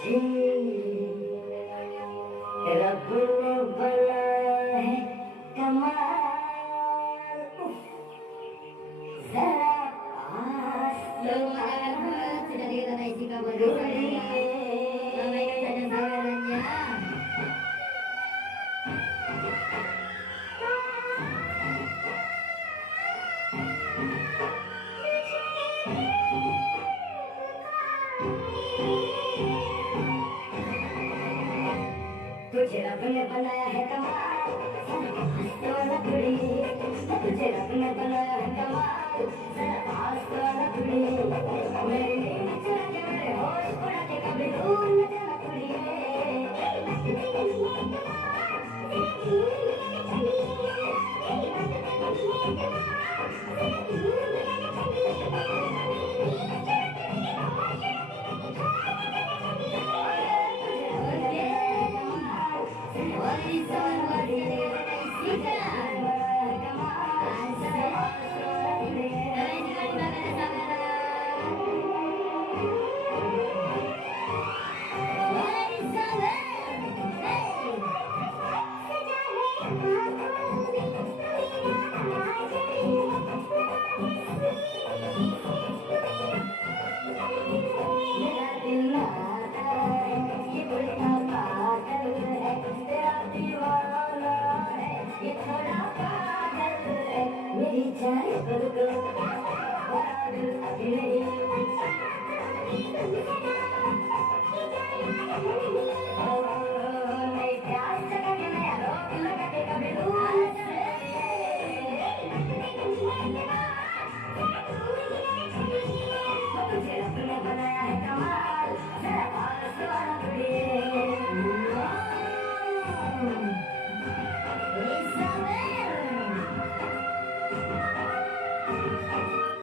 तुझे रब ने बनाया है कमाल। जरा पास Belum makan Mas, sudah kita isi kabar saya. Ramaikan saja sawerannya. तुझे रब ने बनाया है कमाल, तो लकड़ी। तुझे रब ने बनाया है कमाल, पास तो लकड़ी। मेरी नींद चुरा के मेरे होश उड़ा के कभी दूर न जाना कुड़िए। मेरी जान पर अभी नहीं